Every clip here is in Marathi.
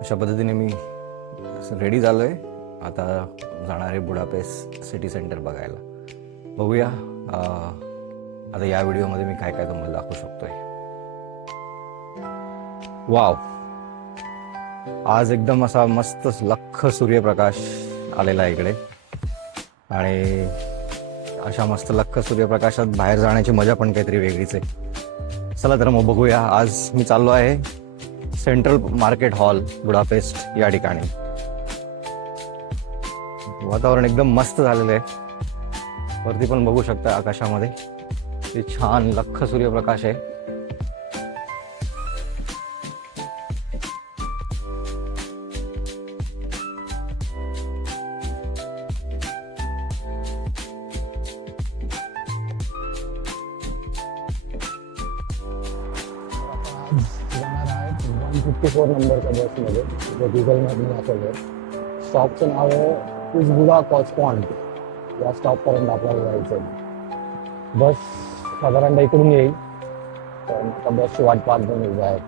अशा पद्धतीने मी रेडी झालो आहे. आता जाणार आहे बुडापेस्ट सिटी सेंटर बघायला. बघूया आता या व्हिडिओमध्ये मी काय काय तुम्हाला दाखवू शकतोय. वाव, आज एकदम असा मस्त लख्ख सूर्यप्रकाश आलेला आहे इकडे आणि अशा मस्त लख्ख सूर्यप्रकाशात बाहेर जाण्याची मजा पण काहीतरी वेगळीच आहे. चला तर मग बघूया. आज मी चाललो आहे सेंट्रल मार्केट हॉल बुडापेस्ट या ठिकाणी. वातावरण एकदम मस्त झालेलं आहे. वरती पण बघू शकता आकाशामध्ये ते छान लख्ख सूर्यप्रकाश आहे. जाणार आहे 154 नंबरच्या बसमध्ये जो गुगल मॅपने दाखवलं. स्टॉपचं नाव आहे उजबुडा कॉच पॉइंट. या स्टॉपपर्यंत आपल्याला जायचं आहे. बस साधारणतः इकडून येईल, तर आता बसची वाट पाहत दोन उभं आहे.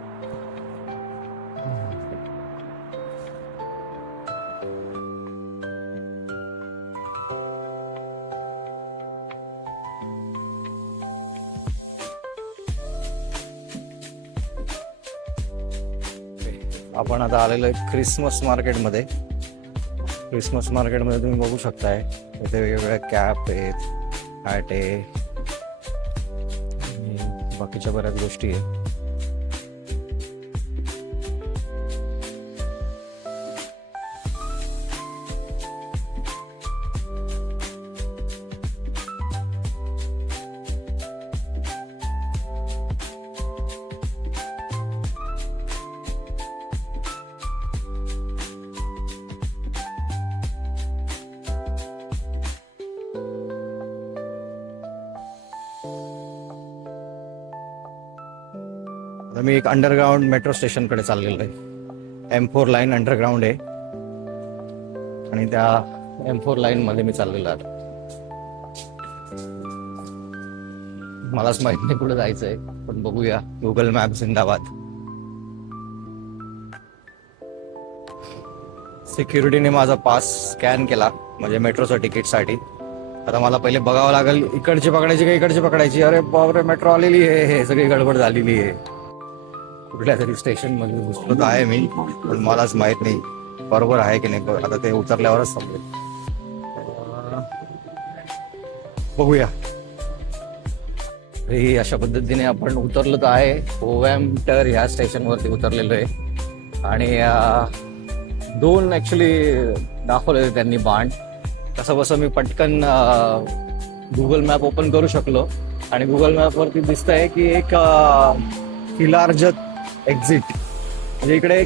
आपण आता आलेलो आहे क्रिसमस मार्केटमध्ये. क्रिसमस मार्केटमध्ये तुम्ही बघू शकताय इथे वेगवेगळ्या कॅप आहेत, हॅट आहे आणि बाकीच्या बऱ्याच गोष्टी आहेत. आता मी एक अंडरग्राऊंड मेट्रो स्टेशनकडे चाललेलो आहे. M4 लाईन अंडरग्राऊंड आहे आणि त्या M4 लाईन मध्ये मी चाललेलो आहे. मलाच माहित नाही कुठे जायचंय, पण बघूया. गुगल मॅप जिंदाबाद. सिक्युरिटीने माझा पास स्कॅन केला म्हणजे मेट्रोच्या तिकीटसाठी. आता मला पहिले बघावं लागेल इकडची पकडायची का इकडची पकडायची. अरे बापरे, मेट्रो आलेली आहे. हे सगळी गडबड झालेली आहे. कुठल्या तरी स्टेशन मध्ये घुसलो तर आहे मी, पण मलाच माहित नाही बरोबर आहे की नाही. आता ते उतरल्यावरच समजेल. बघूया. हे अशा पद्धतीने आपण उतरलो तर आहे. ओव्हॅम्प्टर ह्या स्टेशनवरती उतरलेलो आहे आणि दोन ऍक्च्युली दाखवले त्यांनी बाण. कसं बसं मी पटकन गुगल मॅप ओपन करू शकलो आणि गुगल मॅपवरती दिसतंय की एक किलारजत एक्झिट म्हणजे इकडे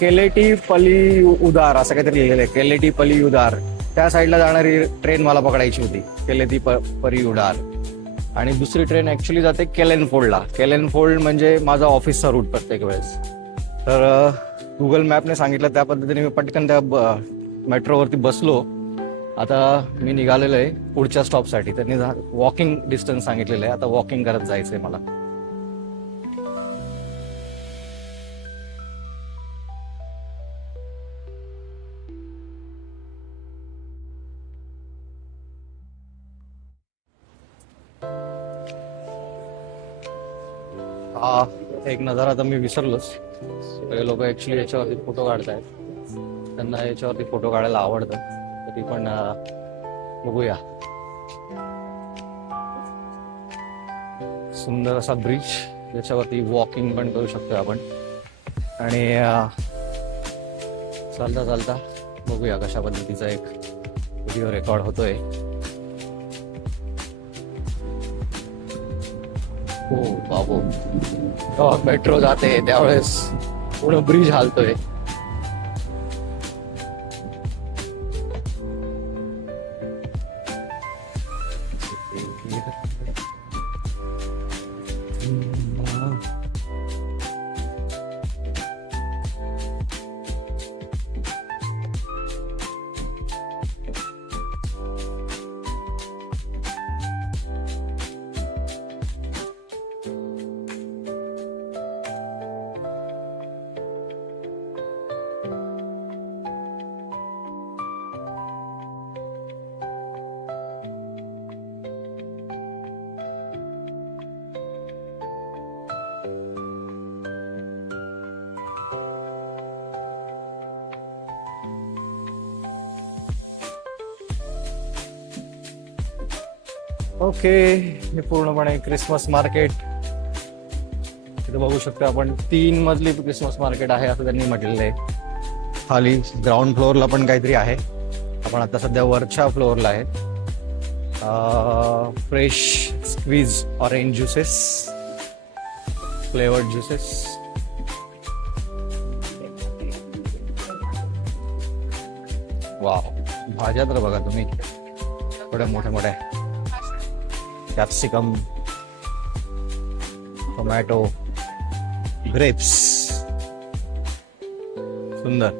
केलेटी पली उदार असं काहीतरी लिहिलेलं आहे. केलेटी पली उदार त्या साईडला जाणारी ट्रेन मला पकडायची होती, केलेटी परी उडार. आणि दुसरी ट्रेन ऍक्च्युली जाते केलेनफोल्डला. केलेनफोल्ड म्हणजे माझा ऑफिसचा रूट प्रत्येक वेळेस. तर गुगल मॅपने सांगितलं त्या पद्धतीने मी पटकन त्या मेट्रोवरती बसलो. आता मी निघालेलो आहे पुढच्या स्टॉपसाठी. त्यांनी वॉकिंग डिस्टन्स सांगितलेलं आहे. आता वॉकिंग करत जायचंय मला. हा एक नजारा तर मी विसरलोच. सगळे लोक ऍक्च्युली याच्यावरती फोटो काढतायत. त्यांना याच्यावरती फोटो काढायला आवडतं. तरी पण बघूया. सुंदर असा ब्रिज ज्याच्यावरती वॉकिंग पण करू शकतो आपण. आणि चालता चालता बघूया कशा पद्धतीचा एक व्हिडिओ रेकॉर्ड होतोय. हो बाबू, जेव्हा मेट्रो जाते त्यावेळेस पूर्ण ब्रिज हालतोय. ओके, हे पूर्णपणे क्रिसमस मार्केट. इथे बघू शकतो आपण 3 मजली क्रिसमस मार्केट आहे असं त्यांनी म्हटलेलं आहे. खाली ग्राउंड फ्लोअरला पण काहीतरी आहे. आपण आता सध्या वरच्या फ्लोअरला आहे. Fresh squeeze orange juices, flavoured juices. Wow, भाज्या तर बघा तुम्ही, थोड्या मोठ्या मोठ्या. Capsicum, tomato, grapes. सुंदर.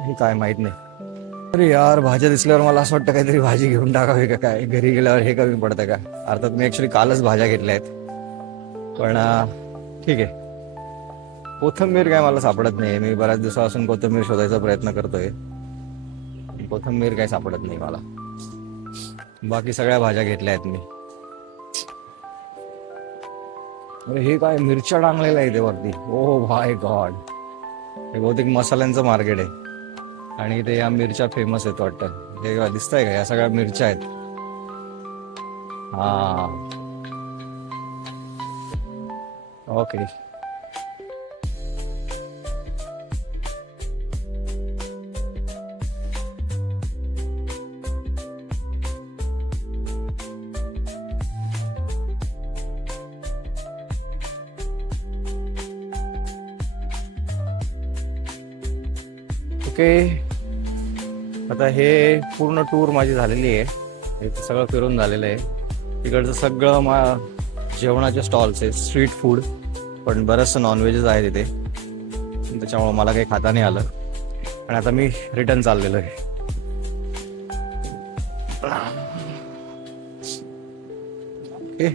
हे काय माहित नाही. अरे यार, भाज्या दिसल्यावर मला असं वाटतं काहीतरी भाजी घेऊन टाकावी का काय. घरी गेल्यावर हे कमी पडतं का. अर्थात मी ऍक्च्युली कालच भाज्या घेतल्या आहेत, पण ठीक आहे. कोथिंबीर काय मला सापडत नाही. मी बऱ्याच दिवसापासून कोथिंबीर शोधायचा प्रयत्न करतोय. कोथिंबीर काय सापडत नाही मला. बाकी सगळ्या भाज्या घेतल्या आहेत मी. अरे हे काय, मिरच्या टांगलेल्या आहे इथे वरती. Oh my God. हे बहुतेक मसाल्यांचं मार्केट आहे आणि इथे या मिरच्या फेमस आहेत वाटतं. हे दिसतंय का, या सगळ्या मिरच्या आहेत. हा, ओके. ओके, आता हे पूर्ण टूर माझी झालेली आहे. हे सगळं फिरून झालेलं आहे. तिकडचं सगळं जेवणाचे स्टॉल्स आहे, स्ट्रीट फूड, पण बरंचसं नॉनव्हेजच आहे तिथे. त्याच्यामुळं मला काही खाता नाही आलं आणि आता मी रिटर्न चाललेलो आहे. ओके,